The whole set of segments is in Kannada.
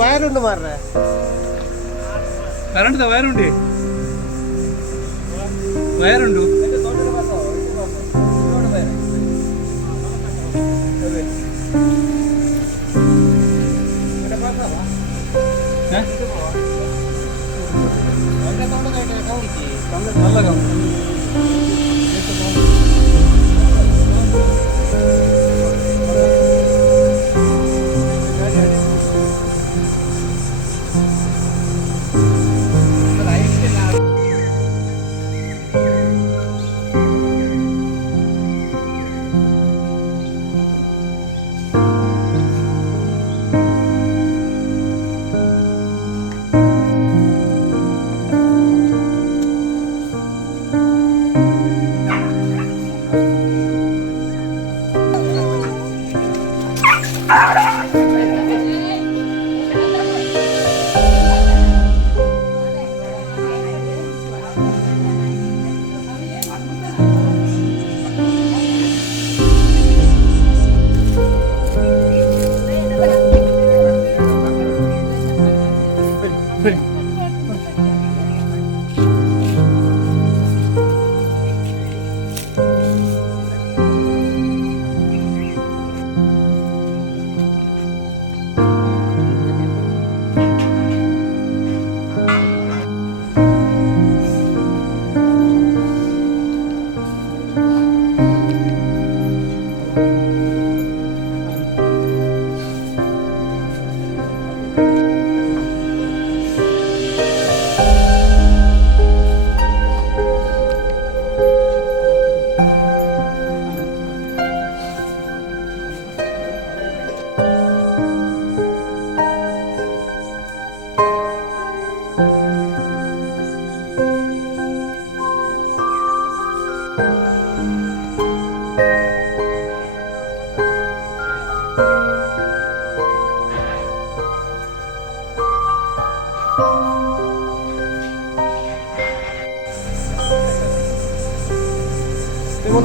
വയറുണ്ട് മാറേ കറണ്ട് വയറുണ്ട് വയറുണ്ടു നല്ല കമ്പനി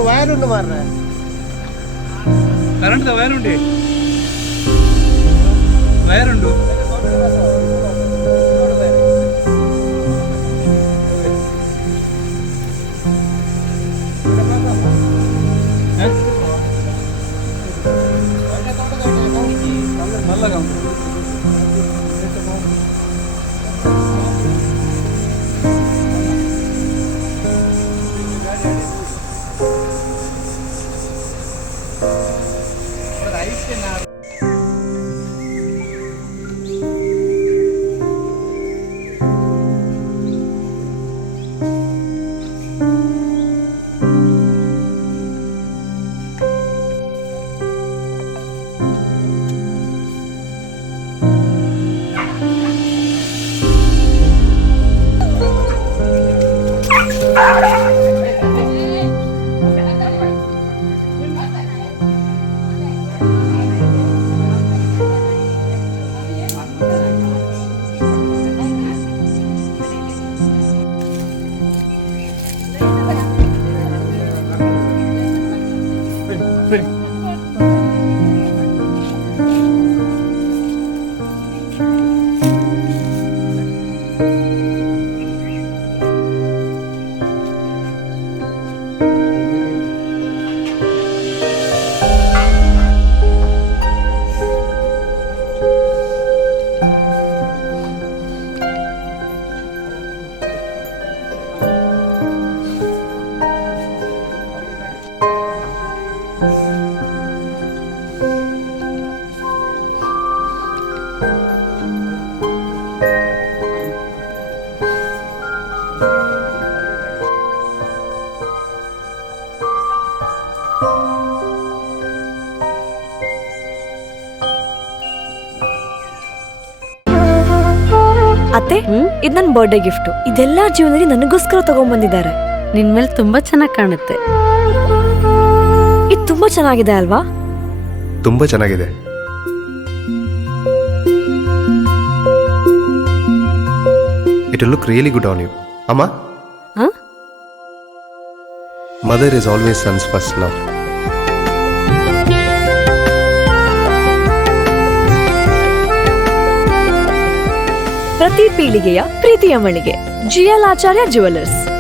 വയറുണ്ട് മാറേ കറണ്ട് വയറുണ്ട് വയറുണ്ടു നല്ല കമ്പനി ಅತ್ತೆ, ಇದು ನನ್ನ ಬರ್ಡೇ ಗಿಫ್ಟ್. ಇದೆಲ್ಲ ಜೀವನದಲ್ಲಿ ನನಗೋಸ್ಕರ ತಗೊಂಡ್ಬಂದಿದ್ದಾರೆ. ನಿನ್ ಮೇಲೆ ತುಂಬಾ ಚೆನ್ನಾಗಿ ಕಾಣುತ್ತೆ. ಇದು ತುಂಬಾ ಚೆನ್ನಾಗಿದೆ ಅಲ್ವಾ? ತುಂಬಾ ಚೆನ್ನಾಗಿದೆ. It will look really good on you. Amma? Huh? Mother is always son's first love. ಪ್ರತಿ ಪೀಳಿಗೆಯ ಪ್ರೀತಿಯ ಮಳಿಗೆ ಜಿಎಲ್ ಆಚಾರ್ಯ ಜುವೆಲ್ಲರ್ಸ್.